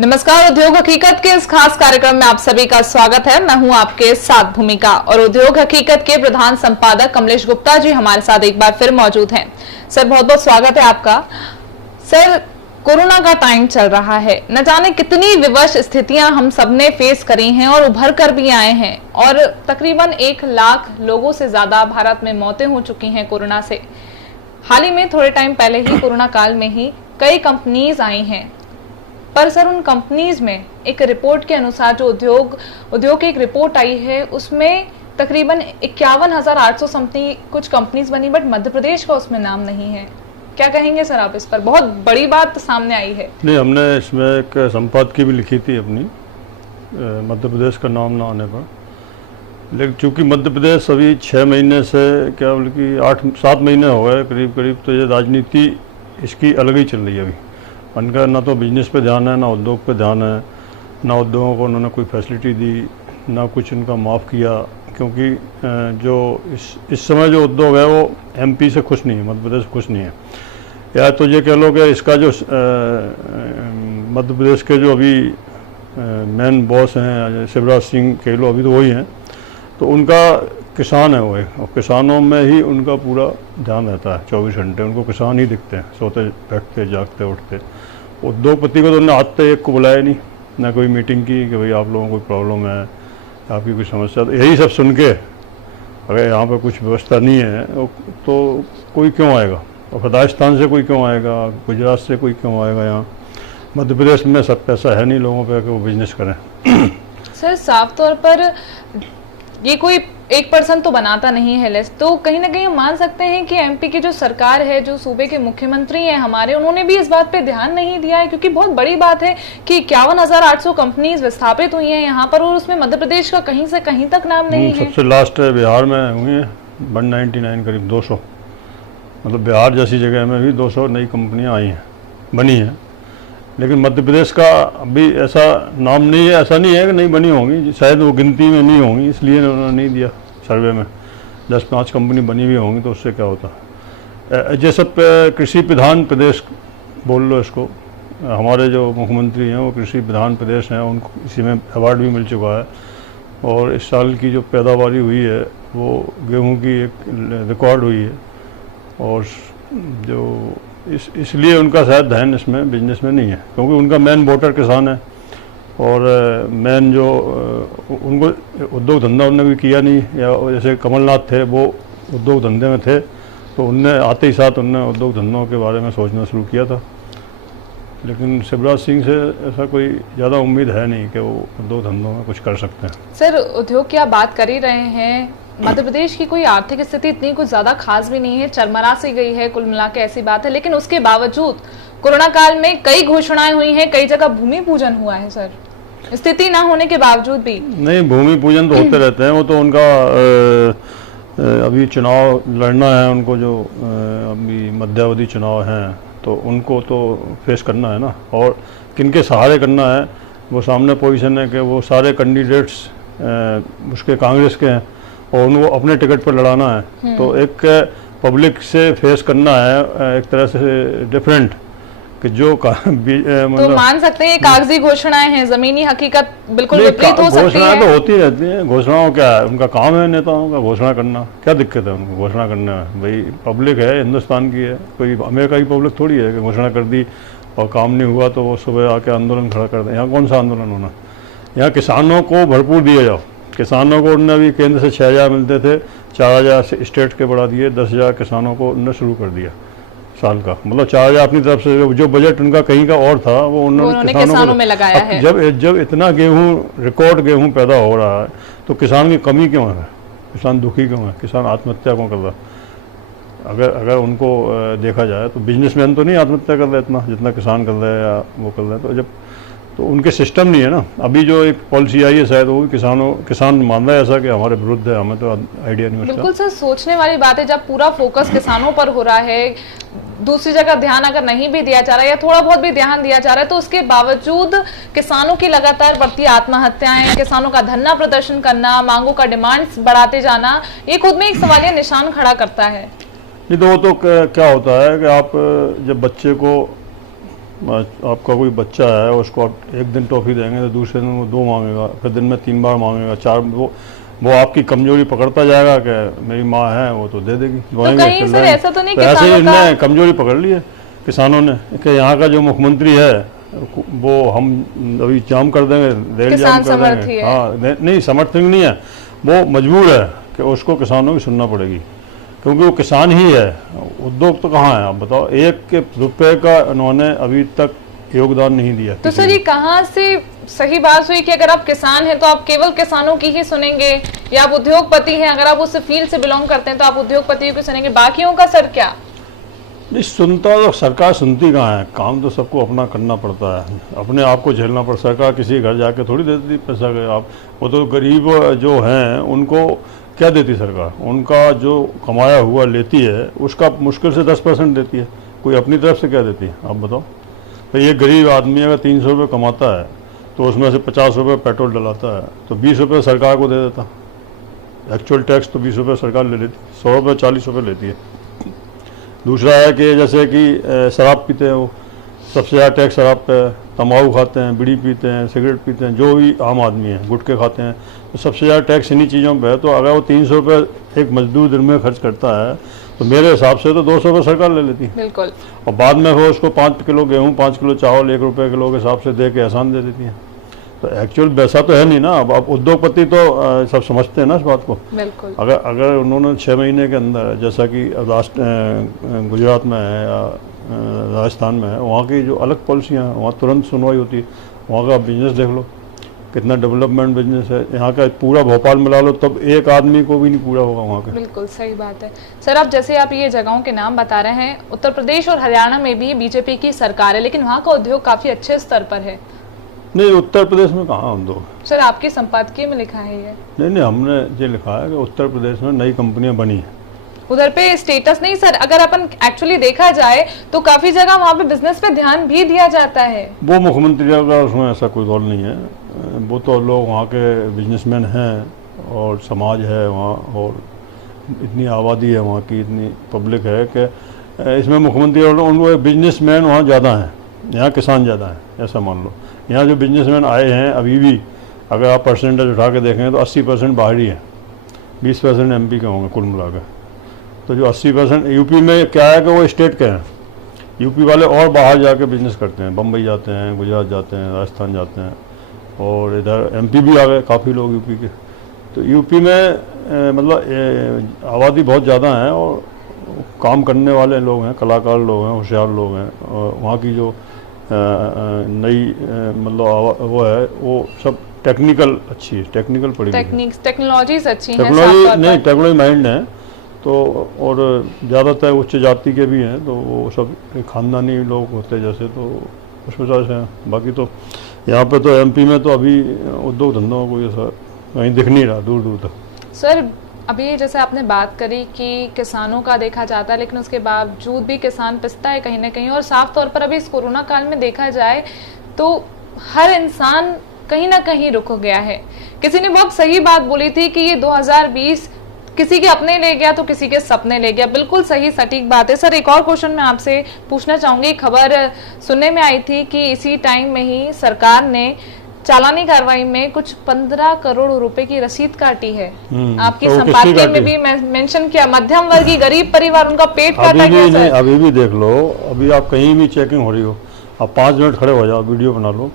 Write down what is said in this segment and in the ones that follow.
नमस्कार। उद्योग हकीकत के इस खास कार्यक्रम में आप सभी का स्वागत है। मैं हूं आपके साथ भूमिका और उद्योग हकीकत के प्रधान संपादक कमलेश गुप्ता जी हमारे साथ एक बार फिर मौजूद हैं। सर, बहुत बहुत स्वागत है आपका। सर, कोरोना का टाइम चल रहा है, न जाने कितनी विवश स्थितियां हम सबने फेस करी हैं और उभर कर भी आए हैं और तकरीबन 1 लाख लोगों से ज्यादा भारत में मौतें हो चुकी हैं कोरोना से। हाल ही में थोड़े टाइम पहले ही कोरोना काल में ही कई कंपनीज आई हैं, पर सर उन कंपनीज में एक रिपोर्ट के अनुसार जो उद्योग की एक रिपोर्ट आई है उसमें तकरीबन 51,800 समथिंग कुछ कंपनीज बनी, बट मध्य प्रदेश का उसमें नाम नहीं है। क्या कहेंगे सर आप इस पर? बहुत बड़ी बात सामने आई है। नहीं, हमने इसमें एक संपादकीय भी लिखी थी अपनी, मध्य प्रदेश का नाम ना आने पर, लेकिन चूंकि मध्य प्रदेश अभी 6 महीने से क्या बल्कि 8-7 महीने हो गए करीब, तो ये राजनीति इसकी अलग ही चल रही है। अभी उनका ना तो बिजनेस पे ध्यान है, ना उद्योग पे ध्यान है, ना उद्योगों को उन्होंने कोई फैसिलिटी दी, ना कुछ उनका माफ़ किया, क्योंकि जो इस समय जो उद्योग है वो एमपी से खुश नहीं है, मध्य प्रदेश खुश नहीं है। या तो ये कह लो कि इसका जो मध्य प्रदेश के जो अभी मेन बॉस हैं शिवराज सिंह कह लो, अभी तो वही हैं, तो उनका किसान है वो, और किसानों में ही उनका पूरा ध्यान रहता है। 24 घंटे उनको किसान ही दिखते हैं, सोते बैठते जागते उठते। उद्योगपति को तो उन्होंने आज तक एक को बुलाया नहीं, ना कोई मीटिंग की कि भाई आप लोगों को कोई प्रॉब्लम है, आपकी कोई समस्या। तो यही सब सुन के अगर यहाँ पर कुछ व्यवस्था नहीं है तो कोई क्यों आएगा, और राजस्थान से कोई क्यों आएगा, गुजरात से कोई क्यों आएगा यहाँ। मध्य प्रदेश में सब पैसा है नहीं लोगों पर कि वो बिजनेस करें। सर, साफ तौर पर ये कोई 1% तो बनाता नहीं है लिस्ट, तो कहीं ना कहीं हम मान सकते हैं कि एमपी की जो सरकार है, जो सूबे के मुख्यमंत्री हैं हमारे, उन्होंने भी इस बात पे ध्यान नहीं दिया है, क्योंकि बहुत बड़ी बात है कि 51,800 कंपनीज विस्थापित हुई हैं यहाँ पर और उसमें मध्य प्रदेश का कहीं से कहीं तक नाम नहीं है। सबसे लास्ट बिहार में हुई है 199, करीब 200, मतलब बिहार जैसी जगह में भी 200 नई कंपनियाँ आई हैं, बनी हैं। लेकिन मध्य प्रदेश का अभी ऐसा नाम नहीं है। ऐसा नहीं है कि नहीं बनी होंगी, शायद वो गिनती में नहीं होंगी, इसलिए उन्होंने नहीं दिया सर्वे में। 10-5 कंपनी बनी हुई होंगी तो उससे क्या होता। ये सब कृषि प्रधान प्रदेश बोल लो इसको। हमारे जो मुख्यमंत्री हैं वो कृषि प्रधान प्रदेश हैं, उनको इसी में अवार्ड भी मिल चुका है। और इस साल की जो पैदावारी हुई है वो गेहूँ की एक रिकॉर्ड हुई है, और जो इसलिए उनका शायद ध्यान इसमें बिजनेस में नहीं है, क्योंकि उनका मेन वोटर किसान है। और मेन जो उनको उद्योग धंधा उनने भी किया नहीं, या जैसे कमलनाथ थे वो उद्योग धंधे में थे, तो उनने आते ही साथ उनने उद्योग धंधों के बारे में सोचना शुरू किया था। लेकिन शिवराज सिंह से ऐसा कोई ज़्यादा उम्मीद है नहीं कि वो उद्योग धंधों में कुछ कर सकते हैं। सर, उद्योग की आप बात कर ही रहे हैं, मध्य प्रदेश की कोई आर्थिक स्थिति इतनी कुछ ज्यादा खास भी नहीं है, चरमरा सी गई है कुल मिला के, ऐसी बात है। लेकिन उसके बावजूद कोरोना काल में कई घोषणाएं हुई हैं, कई जगह भूमि पूजन हुआ है सर, स्थिति ना होने के बावजूद भी। नहीं, भूमि पूजन तो होते रहते हैं, वो तो उनका अभी चुनाव लड़ना है उनको, जो अभी मध्यावधि चुनाव हैं तो उनको तो फेस करना है ना, और किनके सहारे करना है। वो सामने पोजीशन है कि वो सारे कैंडिडेट्स उसके कांग्रेस के हैं और उनको अपने टिकट पर लड़ाना है, तो एक पब्लिक से फेस करना है एक तरह से डिफरेंट, कि जो मतलब तो मान सकते हैं ये कागजी घोषणाएं हैं, जमीनी हकीकत बिल्कुल विपरीत हो सकती है। घोषणाएं तो होती रहती हैं, घोषणाओं क्या है, उनका काम है नेताओं का घोषणा करना। क्या दिक्कत है उनको घोषणा करने में? भाई पब्लिक है, हिंदुस्तान की है, कोई अमेरिका की पब्लिक थोड़ी है कि घोषणा कर दी और काम नहीं हुआ तो वो सुबह आके आंदोलन खड़ा कर दें। यहाँ कौन सा आंदोलन होना? यहाँ किसानों को भरपूर दिया जाओ। किसानों को उनने भी केंद्र से 6,000 मिलते थे, 4,000 से स्टेट के बढ़ा दिए, 10,000 किसानों को उनने शुरू कर दिया साल का। मतलब 4,000 अपनी तरफ से, जो बजट उनका कहीं का और था वो उन्होंने किसानों में लगाया है। जब इतना गेहूं, रिकॉर्ड गेहूं पैदा हो रहा है तो किसान की कमी क्यों है? किसान दुखी क्यों है? किसान आत्महत्या क्यों कर रहा है? अगर उनको देखा जाए तो बिजनेसमैन तो नहीं आत्महत्या कर रहे इतना जितना किसान कर रहे हैं या वो कर रहे हैं। तो जब तो उनके सिस्टम नहीं है ना। अभी जो एक पॉलिसी आई है शायद वो भी किसान मान रहा है ऐसा कि हमारे विरुद्ध है, हमें तो आइडिया नहीं होता। बिल्कुल सर, सोचने वाली बात है जब पूरा फोकस किसानों पर हो रहा है, दूसरी जगह ध्यान अगर नहीं भी दिया जा रहा है या थोड़ा बहुत भी ध्यान दिया जा रहा है, तो उसके बावजूद किसानों की लगातार बढ़ती आत्महत्याएं, किसानों का धरना प्रदर्शन करना, मांगों का डिमांड्स बढ़ाते जाना, ये खुद में एक सवालिया निशान खड़ा करता है। नहीं तो वो तो क्या होता है कि आप जब बच्चे को आपका कोई बच्चा है, उसको आप एक दिन टॉफ़ी देंगे तो दूसरे दिन वो 2 मांगेगा, फिर दिन में 3 बार मांगेगा, 4, वो आपकी कमजोरी पकड़ता जाएगा कि मेरी माँ है वो तो दे देगी। तो कहीं सर ऐसा तो नहीं तो ऐसे किसानों का इनने कमजोरी पकड़ ली है किसानों ने कि यहाँ का जो मुख्यमंत्री है वो हम अभी जाम कर देंगे, रेल जाम किसान कर समर्थी देंगे। है। हाँ, नहीं समर्थन नहीं है, वो मजबूर है कि उसको किसानों की सुनना पड़ेगी, क्योंकि वो किसान ही है। उद्योग तो कहाँ है, आप बताओ, 1 रुपये का उन्होंने अभी तक योगदान नहीं दिया। तो सर ये कहाँ से सही बात हुई कि अगर आप किसान हैं तो आप केवल किसानों की ही सुनेंगे, या आप उद्योगपति हैं, अगर आप उस फील्ड से बिलोंग करते हैं तो आप उद्योगपतियों की सुनेंगे, बाकियों का सर क्या? नहीं सुनता तो सरकार सुनती कहाँ है, काम तो सबको अपना करना पड़ता है, अपने आप को झेलना पड़ता है। सरकार किसी घर जाके थोड़ी दे देती पैसा के आप, वो तो गरीब जो हैं उनको क्या देती सरकार, उनका जो कमाया हुआ लेती है उसका मुश्किल से 10% देती है, कोई अपनी तरफ से क्या देती है आप बताओ। तो ये गरीब आदमी अगर 300 रुपये कमाता है तो उसमें से 50 रुपये पेट्रोल डलाता है, तो 20 रुपये सरकार को दे देता। एक्चुअल टैक्स तो 20 रुपये सरकार ले लेती, 100 रुपये 40 रुपये लेती है। दूसरा है कि जैसे कि शराब पीते हैं, वो सबसे ज़्यादा टैक्स शराब पे है, तम्बाकू खाते हैं, बीड़ी पीते हैं, सिगरेट पीते हैं, जो भी आम आदमी है, गुटखे खाते हैं, तो सबसे ज़्यादा टैक्स इन्हीं चीज़ों पे है। तो अगर वो 300 रुपये एक मजदूर दिन में खर्च करता है तो मेरे हिसाब से तो 200 रुपये सरकार ले लेती है। बिल्कुल। और बाद में वो उसको 5 किलो गेहूँ, 5 किलो चावल 1 रुपये किलो के हिसाब से दे के एहसान दे देती है। तो एक्चुअल वैसा तो है नहीं ना। अब उद्योगपति तो सब समझते हैं ना इस बात को। बिल्कुल। अगर उन्होंने 6 महीने के अंदर, जैसा कि गुजरात में है या राजस्थान में है, वहाँ की जो अलग पॉलिसियाँ हैं, वहाँ तुरंत सुनवाई होती है। वहाँ का बिजनेस देख लो, कितना डेवलपमेंट बिजनेस है। यहाँ का पूरा भोपाल मिला लो तब एक आदमी को भी नहीं पूरा होगा वहाँ का। बिल्कुल सही बात है सर। अब जैसे आप ये जगहों के नाम बता रहे हैं, उत्तर प्रदेश और हरियाणा में भी बीजेपी की सरकार है, लेकिन वहाँ का उद्योग काफी अच्छे स्तर पर है। नहीं, उत्तर प्रदेश में कहाँ उद्योग सर? आपके संपादकीय में लिखा है ये। नहीं, हमने ये लिखा है कि उत्तर प्रदेश में नई कंपनियां बनी हैं। उधर पे स्टेटस नहीं सर, अगर अपन एक्चुअली देखा जाए तो काफी जगह वहाँ पे बिजनेस पे ध्यान भी दिया जाता है। वो मुख्यमंत्री का उसमें ऐसा कोई रोल नहीं है, वो तो लोग वहाँ के बिजनेसमैन हैं और समाज है वहाँ, और इतनी आबादी है वहाँ की, इतनी पब्लिक है कि इसमें मुख्यमंत्री और उनको बिजनेसमैन वहाँ ज़्यादा हैं, यहाँ किसान ज़्यादा हैं, ऐसा मान लो। यहाँ जो बिजनेसमैन आए हैं अभी भी, अगर आप परसेंटेज उठा के देखें तो 80% बाहरी हैं, 20% एमपी के होंगे कुल मिलाकर। तो जो 80% यूपी में क्या है कि वो स्टेट के हैं, यूपी वाले और बाहर जाके बिजनेस करते हैं, बम्बई जाते हैं, गुजरात जाते हैं, राजस्थान जाते हैं, और इधर एमपी भी आ गए काफ़ी लोग यूपी के। तो यूपी में मतलब आबादी बहुत ज़्यादा है और काम करने वाले लोग हैं, कलाकार लोग हैं, होशियार लोग हैं, और वहाँ की जो नई मतलब वो है वो सब टेक्निकल अच्छी है, टेक्निकल पड़ी टेक्नोलॉजीज अच्छी हैं, टेक्नोलॉजी नहीं, टेक्नोलॉजी माइंड है तो। और ज़्यादातर उच्च जाति के भी हैं, तो वो सब खानदानी लोग होते हैं जैसे, तो उस वजह से हैं। बाकी तो यहाँ पे तो एमपी में तो अभी उद्योग धंधों कोई ऐसा कहीं दिख नहीं रहा दूर दूर तक। सर अभी जैसे आपने बात करी कि किसानों का देखा जाता है, लेकिन उसके बावजूद भी किसान पिसता है कहीं ना कहीं, और साफ तौर पर अभी इस कोरोना काल में देखा जाए तो हर इंसान कहीं ना कहीं रुक गया है। किसी ने बहुत सही बात बोली थी कि ये 2020 किसी के अपने ले गया तो किसी के सपने ले गया। बिल्कुल सही सटीक बात है। सर एक और क्वेश्चन मैं आपसे पूछना चाहूंगी, खबर सुनने में आई थी कि इसी टाइम में ही सरकार ने चालानी कार्रवाई में कुछ 15 करोड़ रुपए की रसीद काटी है। आपकी तो संपादकीय में भी मेंशन किया, मध्यम वर्गीय गरीब परिवार, उनका पेट काटा गया सर। अभी भी देख लो, अभी आप कहीं भी चेकिंग हो रही हो, आप 5 मिनट खड़े हो जाओ, वीडियो बना लो,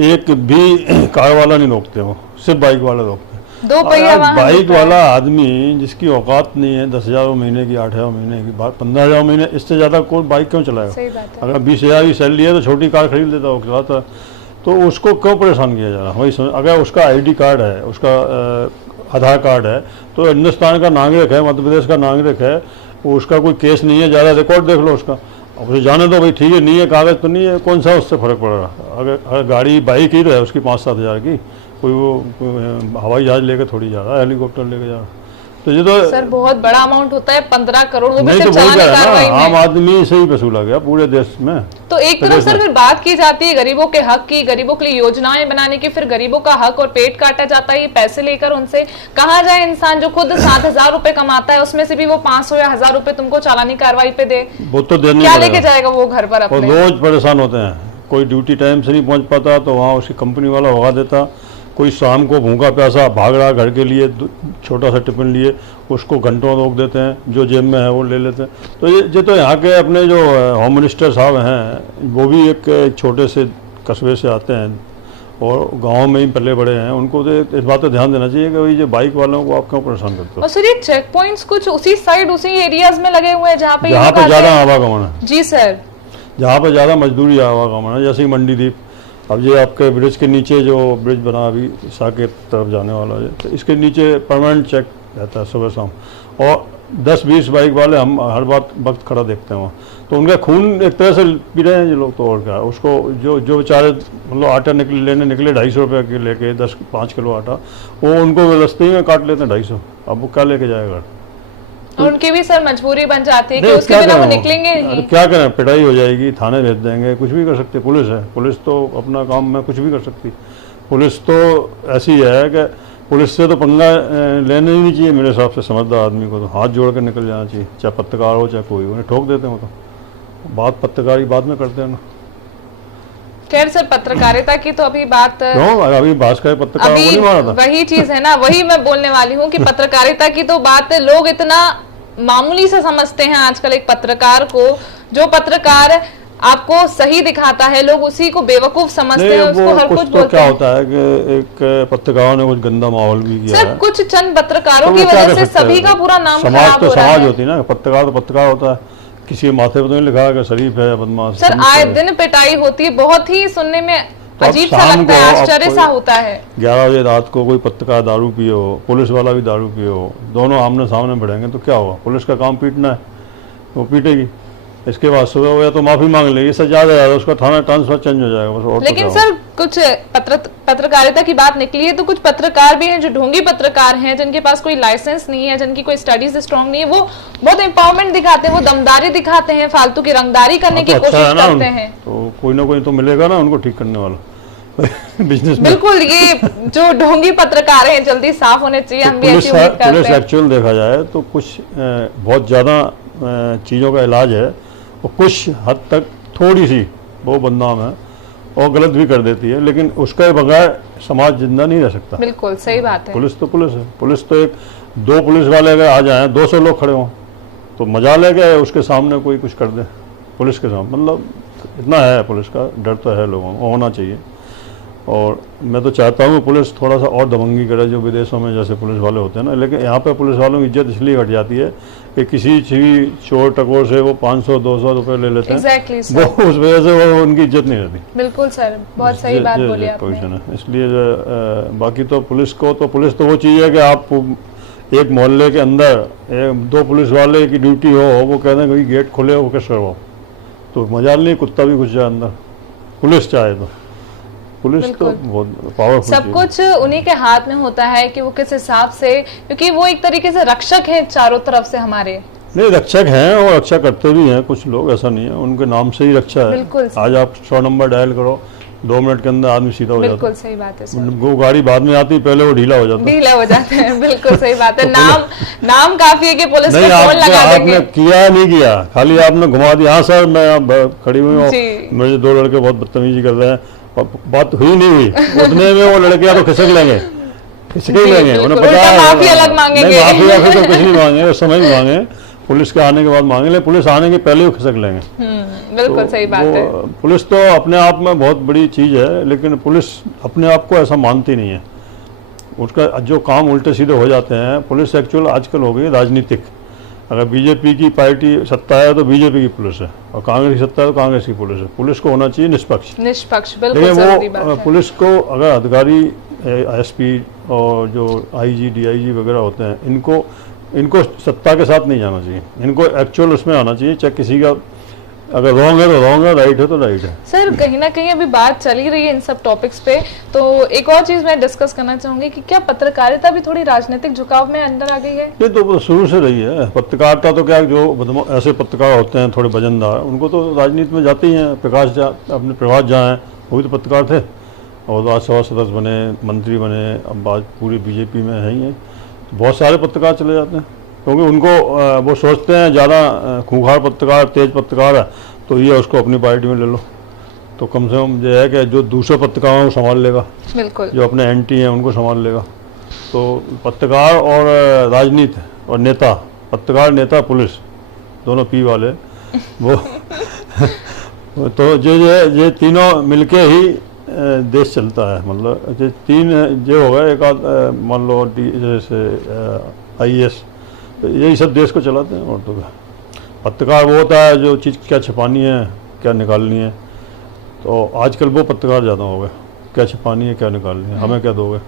एक भी कार वाला नहीं रोकते हो, सिर्फ बाइक वाले रोकते हैं। 2 पहिया वाहन बाइक वाला आदमी जिसकी औकात नहीं है 10,000 महीने की, 8,000 महीने की, 15,000 महीने, इससे ज़्यादा कोई बाइक क्यों चलाएगा? सही बात है। अगर 20,000 की सैलरी है तो छोटी कार खरीद लेता हो, चलाता, तो उसको क्यों परेशान किया जा रहा है? वही समझ। अगर उसका आईडी कार्ड है, उसका आधार कार्ड है, तो हिंदुस्तान का नागरिक है, मध्य प्रदेश का नागरिक है, वो उसका कोई केस नहीं है, ज़्यादा रिकॉर्ड देख लो उसका, अब उसे जाने दो भाई, ठीक है, नहीं है कागज़ तो नहीं है, कौन सा उससे फ़र्क पड़ रहा? अगर गाड़ी बाइक ही तो है उसकी 5-7 हज़ार की, कोई हवाई जहाज लेकर थोड़ी जा रहा है, हेलीकॉप्टर लेकर जा रहा है। तो ये तो सर बहुत बड़ा अमाउंट होता है, 15 करोड़ रुपए नहीं, तो चालानी कार्रवाई में। आम आदमी से ही वसूला गया पूरे देश में। तो एक तरफ सर फिर बात की जाती है गरीबों के हक की, गरीबों के लिए योजनाएं बनाने की, फिर गरीबों का हक और पेट काटा जाता है ये पैसे लेकर उनसे। कहाँ जाए इंसान जो खुद 7,000 रुपए कमाता है, उसमें से भी वो 500 या 1,000 रुपए तुमको चालानी कार्रवाई पे दे, वो तो देने क्या लेके जाएगा वो घर पर अपने? रोज परेशान होते हैं कोई ड्यूटी टाइम से नहीं पहुंच पाता तो वहाँ उसकी कंपनी वाला भगा देता, कोई शाम को भूखा प्यासा भाग रहा घर के लिए छोटा सा टिफिन लिए, उसको घंटों रोक देते हैं, जो जेब में है वो ले लेते हैं। तो ये तो यहाँ के अपने जो होम मिनिस्टर साहब हैं वो भी एक छोटे से कस्बे से आते हैं और गांव में ही पले बड़े हैं, उनको तो इस बात पर ध्यान देना चाहिए कि भाई ये बाइक वालों को आप क्यों परेशान करते हो। और सर ये चेक पॉइंट्स कुछ उसी साइड उसी एरियाज में लगे हुए हैं जहाँ पे ज़्यादा आवागमन है। जी सर, जहाँ पे ज़्यादा मजदूरी आवागमन है, जैसे मंडी द्वीप, अब ये आपके ब्रिज के नीचे जो ब्रिज बना अभी साकेत तरफ जाने वाला है, तो इसके नीचे परमानेंट चेक रहता है सुबह शाम, और 10-20 बाइक वाले हम हर वक्त खड़ा देखते हैं वहाँ। तो उनका खून एक तरह से पी रहे हैं ये लोग, तो और क्या। उसको जो बेचारे मतलब आटा लेने निकले 250 रुपये के लेके 5 किलो आटा, वो उनको रास्ते में काट लेते हैं 250। अब वो क्या लेके जाएगा? और उनकी भी सर मजबूरी बन जाती है कि उसके बिना वो निकलेंगे नहीं। क्या करें, पिटाई हो जाएगी, थाने भेज देंगे, कुछ भी कर सकते। पुलिस है, पुलिस तो अपना काम में कुछ भी कर सकती। पुलिस तो ऐसी है कि पुलिस से तो पंगा लेना ही नहीं चाहिए मेरे हिसाब से। समझदार आदमी को तो हाथ जोड़ कर निकल जाना चाहिए, चाहे पत्रकार हो चाहे कोई, उन्हें ठोक देते हैं। वो तो बात पत्रकारी बाद में करते हैं ना। खैर सर, पत्रकारिता की तो अभी बात अभी भास्कर पत्रकार को नहीं मारा था। वही चीज है ना, वही मैं बोलने वाली हूँ कि पत्रकारिता की तो बात लोग इतना मामूली से समझते हैं आजकल। एक पत्रकार को, जो पत्रकार आपको सही दिखाता है, लोग उसी को बेवकूफ समझते हैं, उसको हर कुछ बोलते हैं। क्या होता है कि एक पत्रकारों ने कुछ गंदा माहौल भी किया है। कुछ चंद पत्रकारों की वजह से सभी का पूरा नाम खराब हो रहा है। समाज होती है ना, पत्रकार तो पत्रकार होता है, किसी के माथे पर तो नहीं लिखा कि शरीफ है या बदमाश। सर आए दिन पिटाई होती है, बहुत ही सुनने में अजीब सा लगता है, आश्चर्य सा होता है। 11 बजे रात को कोई पत्रकार दारू पिए हो, पुलिस वाला भी दारू पिए हो, दोनों आमने सामने बढ़ेंगे तो क्या होगा? पुलिस का काम पीटना है, वो पीटेगी। इसके बाद सुबह हो या तो माफी मांग लेगी, सजा दे जाएगा, उसका थाना ट्रांसफर चेंज हो जाएगा बस। और लेकिन सर कुछ पत्रकारिता की बात निकली है तो कुछ पत्रकार भी हैं जो ढोंगी पत्रकार हैं, जिनके पास कोई लाइसेंस नहीं है, जिनकी कोई स्टडीज स्ट्रांग नहीं है। वो बहुत एम्पावरमेंट दिखाते हैं, वो दमदारी दिखाते हैं, फालतू की रंगदारी करने की कोशिश करते हैं। तो कोई ना कोई तो मिलेगा ना उनको ठीक करने वाला बिजनेस। बिल्कुल, ये जो ढोंगी पत्रकार हैं जल्दी साफ होने चाहिए। हम भी ऐसी उम्मीद करते हैं। पुलिस एक्चुअल देखा जाए तो कुछ बहुत ज्यादा चीजों का इलाज है, और कुछ हद तक थोड़ी सी वो बदनाम है और गलत भी कर देती है, लेकिन उसके बगैर समाज जिंदा नहीं रह सकता। बिल्कुल सही बात है। पुलिस तो पुलिस है। पुलिस तो एक 2 पुलिस वाले अगर आ जाएं, 200 लोग खड़े हों तो मजाल है कि उसके सामने कोई कुछ कर दे। पुलिस के सामने मतलब इतना है, पुलिस का डर तो है लोगों को, होना चाहिए। और मैं तो चाहता हूँ पुलिस थोड़ा सा और दबंगी करे, जो विदेशों में जैसे पुलिस वाले होते हैं ना। लेकिन यहाँ पे पुलिस वालों की इज्जत इसलिए घट जाती है कि किसी भी चोर टकोर से वो 500-200 रुपए ले लेते हैं। वो उस वजह से वो उनकी इज्जत नहीं रहती। बिल्कुल सर, बहुत सही बात बोली आपने। है इसलिए बाकी तो पुलिस तो वो चीज़ है कि आप एक मोहल्ले के अंदर 2 पुलिस वाले की ड्यूटी हो, वो कहते हैं कि गेट खुले हो कैसे करवाओ, तो मजाल नहीं कुत्ता भी घुस जाए अंदर, पुलिस चाहे तो। पुलिस तो बहुत पावरफुल, सब कुछ उन्हीं के हाथ में होता है कि वो किस हिसाब से, क्योंकि वो एक तरीके से रक्षक हैं चारों तरफ से हमारे। नहीं, रक्षक हैं और रक्षा करते भी हैं कुछ लोग, ऐसा नहीं है, उनके नाम से ही रक्षा है। आज आप 100 नंबर डायल करो, 2 मिनट के अंदर आदमी सीधा हो जाता है। बिल्कुल सही बात है सर। वो गाड़ी बाद में आती, पहले वो ढीला हो जाता है। बिल्कुल सही बात है। नाम काफी है कि पुलिस को फोन लगा देंगे। आपने किया नहीं किया, खाली आपने घुमा दिया, हाँ सर मैं खड़ी हुई हूँ, मेरे 2 लड़के बहुत बदतमीजी कर रहे हैं, बात हुई नहीं हुई, उतने में वो लड़के या तो खिसक लेंगे, उन्हें पता है माफी अलग मांगेंगे। माफी तो कुछ नहीं मांगे, समय नहीं मांगे, पुलिस के आने के बाद मांगे, लेकिन पुलिस आने के पहले वो खिसक लेंगे। बिल्कुल सही बात है। पुलिस तो अपने आप में बहुत बड़ी चीज है, लेकिन पुलिस अपने आप को ऐसा मानती नहीं है। उसका जो काम उल्टे सीधे हो जाते हैं। पुलिस एक्चुअल आजकल हो गई राजनीतिक। अगर बीजेपी की पार्टी सत्ता है तो बीजेपी की पुलिस है, और कांग्रेस की सत्ता है तो कांग्रेस की पुलिस है। पुलिस को होना चाहिए निष्पक्ष। बिल्कुल जरूरी बात है। पुलिस को अगर अधिकारी एसपी और जो आईजी डीआईजी वगैरह होते हैं, इनको सत्ता के साथ नहीं जाना चाहिए, इनको एक्चुअल उसमें आना चाहिए। चाहे किसी का अगर रॉन्ग है तो रॉन्ग है, राइट है तो राइट है। सर कहीं ना कहीं अभी बात चली रही है इन सब टॉपिक्स पे, तो एक और चीज मैं डिस्कस करना चाहूंगी कि क्या पत्रकारिता भी थोड़ी राजनीतिक झुकाव में अंदर आ गई है? ये तो शुरू से रही है पत्रकारिता। तो क्या जो ऐसे पत्रकार होते हैं थोड़े वजनदार, उनको तो राजनीति में जाते ही हैं। अपने प्रकाश झा हैं, वो भी तो पत्रकार थे और राज्यसभा सदस्य बने, मंत्री बने, अब बात पूरी बीजेपी में है ही है। बहुत सारे पत्रकार चले जाते हैं, क्योंकि उनको वो सोचते हैं ज़्यादा खूंखार पत्रकार, तेज पत्रकार है तो ये उसको अपनी पार्टी में ले लो। तो कम से कम ये है कि जो दूसरे पत्रकारों को संभाल लेगा, बिल्कुल जो अपने एंटी हैं उनको संभाल लेगा। तो पत्रकार और राजनीति और नेता, पत्रकार, नेता, पुलिस, दोनों पी वाले वो तो ये तीनों मिलके ही देश चलता है। मतलब ये तीन जो होगा, एक आध मान लो जैसे IAS, तो यही सब देश को चलाते हैं। और तो क्या, पत्रकार वो होता है जो चीज़ क्या छिपानी है, क्या निकालनी है। तो आजकल वो पत्रकार ज़्यादा हो गए, क्या छिपानी है, क्या निकालनी है, हमें क्या दोगे।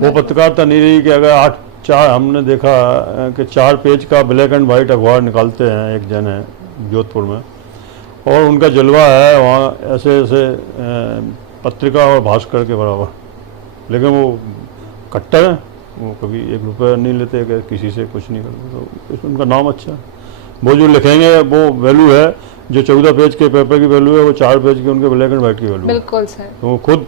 वो पत्रकारिता नहीं रही कि अगर हमने देखा कि 4 पेज का ब्लैक एंड वाइट अखबार निकालते हैं, एक जन है जोधपुर में, और उनका जलवा है वहाँ ऐसे ऐसे पत्रिका और भास्कर के बराबर, लेकिन वो कट्टर हैं, वो कभी 1 रुपया नहीं लेते, किसी से कुछ नहीं करते। तो उनका नाम अच्छा है, वो जो लिखेंगे वो वैल्यू है, जो 14 पेज के पेपर की वैल्यू है वो 4 पेज के उनके ब्लैक एंड वाइट की वैल्यू है। बिल्कुल सर, तो वो खुद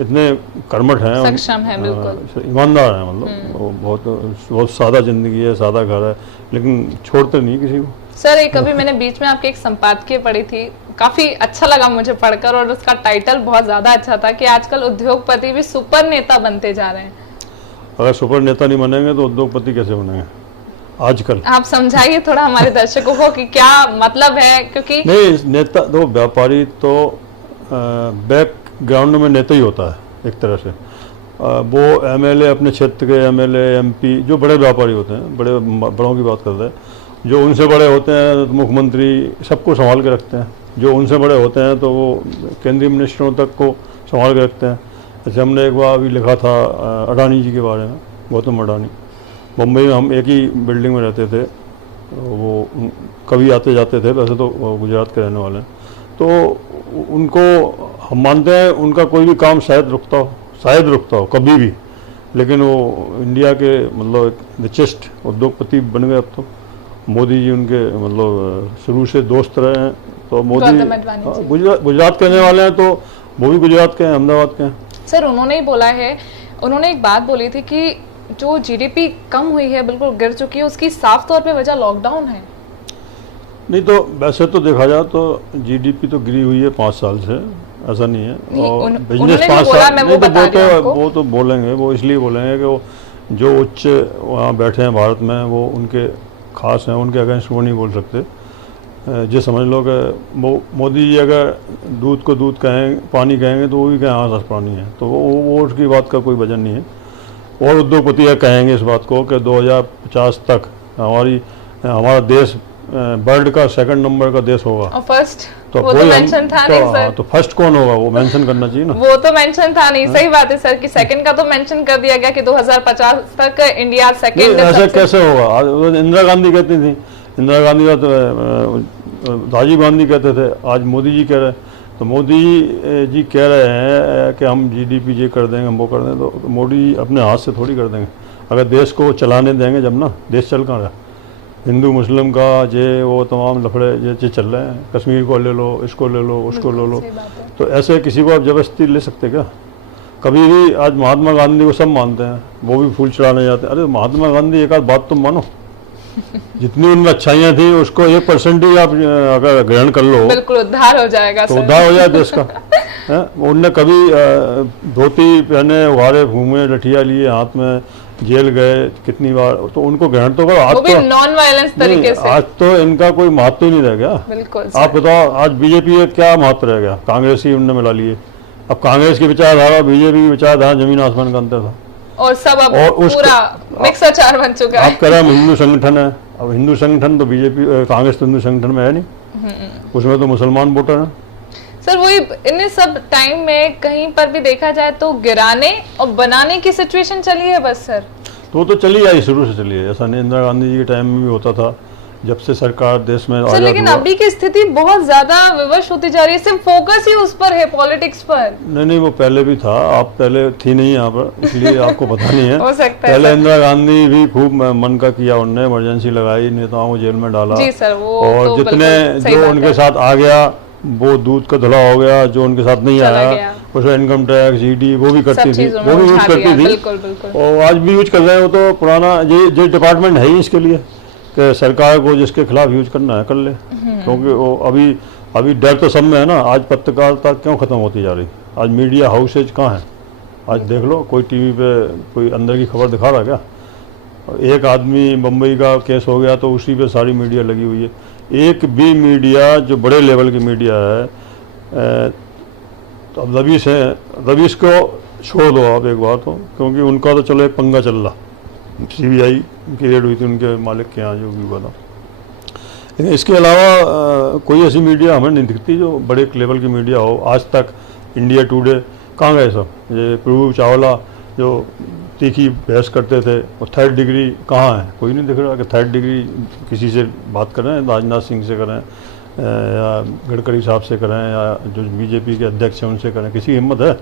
इतने कर्मठ हैं, सक्षम है, बिल्कुल ईमानदार हैं। मतलब वो बहुत सादा जिंदगी है, सादा घर है, लेकिन छोड़ते नहीं किसी को। सर एक अभी मैंने बीच में आपके एक संपादकीय पढ़ी थी, काफी अच्छा लगा मुझे पढ़कर, और उसका टाइटल बहुत ज्यादा अच्छा था कि आजकल उद्योगपति भी सुपर नेता बनते जा रहे हैं। अगर सुपर नेता नहीं बनेंगे तो उद्योगपति कैसे बनेंगे आजकल? आप समझाइए थोड़ा हमारे दर्शकों को कि क्या मतलब है, क्योंकि नहीं, नेता तो व्यापारी तो बैकग्राउंड में नेता ही होता है एक तरह से। वो MLA, अपने क्षेत्र के MLA, MP, जो बड़े व्यापारी होते हैं, बड़ों की बात करते हैं, जो उनसे बड़े होते हैं तो मुख्यमंत्री सबको संभाल के रखते हैं, जो उनसे बड़े होते हैं तो वो केंद्रीय मिनिस्टरों तक को संभाल के रखते हैं। जैसे हमने एक बार अभी लिखा था अडानी जी के बारे में, गौतम अडानी। मुंबई में हम एक ही बिल्डिंग में रहते थे, वो कभी आते जाते थे, वैसे तो गुजरात के रहने वाले हैं। तो उनको हम मानते हैं उनका कोई भी काम शायद रुकता हो कभी भी, लेकिन वो इंडिया के मतलब एक रिचेस्ट उद्योगपति बन गए अब तो। मोदी जी उनके मतलब शुरू से दोस्त रहे हैं। तो मोदी गुजरात के रहने वाले हैं, तो वो भी गुजरात के हैं, अहमदाबाद के हैं। सर उन्होंने ही बोला है, उन्होंने एक बात बोली थी कि जो GDP कम हुई है, बिल्कुल गिर चुकी है, उसकी साफ तौर पे वजह लॉकडाउन है। नहीं तो वैसे तो देखा जाए तो GDP तो गिरी हुई है 5 साल से, ऐसा नहीं है। और बिजनेस 5 साल नहीं, तो वो तो बोलेंगे, वो इसलिए बोलेंगे कि वो जो उच्च वहाँ बैठे हैं भारत में, वो उनके खास हैं, उनके अगेंस्ट वो नहीं बोल सकते। जो समझ लो कि वो मोदी जी अगर दूध को दूध कहें, पानी कहेंगे, तो वो भी कहें हाँ सर पानी है, तो वो उसकी बात का कोई वजन नहीं है। और उद्योगपति कहेंगे इस बात को कि 2050 तक हमारा देश वर्ल्ड का 2nd नंबर का देश होगा। और फर्स्ट तो वो तो मेंशन था नहीं सर। तो फर्स्ट कौन होगा, वो मेंशन करना चाहिए ना। वो तो मेंशन था नहीं, सही बात है सर कि सेकंड का तो मेंशन कर दिया गया कि 2050 तक इंडिया सेकंड। ऐसे कैसे होगा? इंदिरा गांधी कहती थी, इंदिरा गांधी का तो राजीव गांधी कहते थे, आज मोदी जी कह रहे हैं। तो मोदी जी कह रहे हैं कि हम GDP ये कर देंगे, हम वो कर देंगे, तो मोदी अपने हाथ से थोड़ी कर देंगे। अगर देश को चलाने देंगे जब ना, देश चल कहाँ रहा, हिंदू मुस्लिम का ये वो तमाम लफड़े ये चल रहे हैं, कश्मीर को ले लो, इसको ले लो, उसको ले लो, तो ऐसे किसी को आप जबरदस्ती ले सकते क्या? कभी भी आज महात्मा गांधी को सब मानते हैं, वो भी फूल चढ़ाने जाते हैं। अरे महात्मा गांधी, एक आध बात तुम मानो, जितनी उनमें अच्छाइयाँ थी उसको 1% ही आप अगर ग्रहण कर लो, बिल्कुल उद्धार हो जाएगा, तो उद्धार हो जाए देश का। उनने कभी धोती पहने, उघाड़े घूमे, लठिया लिए हाथ में, जेल गए कितनी बार, तो उनको ग्रहण तो करो। आज वो भी नॉन वायलेंस तरीके से। आज तो इनका कोई महत्व ही नहीं रह गया। बिल्कुल आप बताओ, आज बीजेपी का क्या महत्व रह गया? कांग्रेस ही उनने मिला लिए। अब कांग्रेस की विचारधारा, बीजेपी की विचारधारा जमीन आसमान का अंतर था, और सब अब पूरा मिक्स अचार बन चुका है। आप कह रहे हैं हिंदू संगठन है, अब हिंदू संगठन तो बीजेपी कांग्रेस तो हिंदू संगठन में है नहीं, उसमें तो मुसलमान वोटर हैं। सर वही इन सब टाइम में कहीं पर भी देखा जाए तो गिराने और बनाने की सिचुएशन चली है बस सर। तो चली आई, शुरू से चली है, ऐसा नहीं। इंदिरा गांधी जी के टाइम में भी होता था, जब से सरकार देश में आजाद हुआ। लेकिन अभी की स्थिति बहुत ज्यादा विवश होती जा रही है, सिर्फ फोकस ही उस पर है, पॉलिटिक्स पर। नहीं, वो पहले भी था, आप पहले थी नहीं यहाँ पर, इसलिए आपको पता नहीं है। हो सकता है पहले इंदिरा गांधी भी खूब मन का किया, उन्होंने इमरजेंसी लगाई, नेताओं को जेल में डाला। जी सर, वो और तो जितने जो उनके साथ आ गया वो दूध का धुला हो गया, जो उनके साथ नहीं आया उसमें इनकम टैक्स, ED वो भी करती थी, वो भी यूज करती थी। बिल्कुल, बिल्कुल। और आज भी यूज कर रहे हो, तो पुराना ये डिपार्टमेंट है ही इसके लिए कि सरकार को जिसके खिलाफ यूज करना है कर ले, क्योंकि वो अभी अभी डर तो सब में है ना। आज पत्रकारिता क्यों ख़त्म होती जा रही? आज मीडिया हाउसेज कहाँ है? आज देख लो, कोई टीवी पे कोई अंदर की खबर दिखा रहा क्या? एक आदमी बम्बई का केस हो गया तो उसी पे सारी मीडिया लगी हुई है। एक भी मीडिया जो बड़े लेवल की मीडिया है, तो अब रवीश को छोड़ दो आप एक बार तो, क्योंकि उनका तो चलो एक पंगा चल रहा, सीबीआई की रेड हुई थी उनके मालिक के यहाँ, जो भी हुआ था। लेकिन इसके अलावा कोई ऐसी मीडिया हमें नहीं दिखती जो बड़े लेवल की मीडिया हो। आज तक इंडिया टुडे कहाँ गए सब? ये प्रभु चावला जो तीखी बहस करते थे, और थर्ड डिग्री कहाँ है? कोई नहीं दिख रहा कि थर्ड डिग्री किसी से बात करें, राजनाथ सिंह से करें या गडकरी साहब से करें या जो बीजेपी के अध्यक्ष हैं उनसे करें। किसी की हिम्मत है?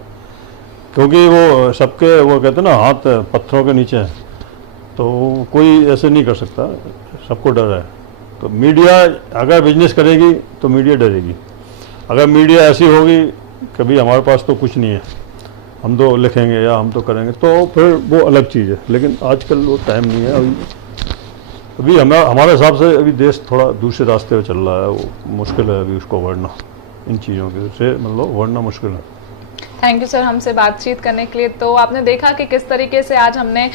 क्योंकि वो सबके, वो कहते हैं ना, हाथ पत्थरों के नीचे हैं, तो कोई ऐसे नहीं कर सकता, सबको डर है। तो मीडिया अगर बिजनेस करेगी तो मीडिया डरेगी। अगर मीडिया ऐसी होगी कभी हमारे पास तो कुछ नहीं है, हम तो लिखेंगे या हम तो करेंगे, तो फिर वो अलग चीज़ है। लेकिन आजकल वो टाइम नहीं है। अभी हमारे हिसाब से अभी देश थोड़ा दूसरे रास्ते पे चल रहा है, वो मुश्किल है अभी उसको वरना, इन चीज़ों के से मतलब वरना मुश्किल है। थैंक यू सर हमसे बातचीत करने के लिए। तो आपने देखा कि किस तरीके से आज हमने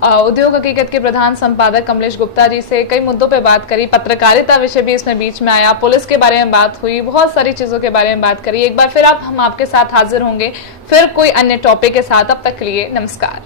उद्योग हकीकत के प्रधान संपादक कमलेश गुप्ता जी से कई मुद्दों पे बात करी। पत्रकारिता विषय भी इसमें बीच में आया, पुलिस के बारे में बात हुई, बहुत सारी चीज़ों के बारे में बात करी। एक बार फिर हम आपके साथ हाजिर होंगे फिर कोई अन्य टॉपिक के साथ। अब तक के लिए नमस्कार।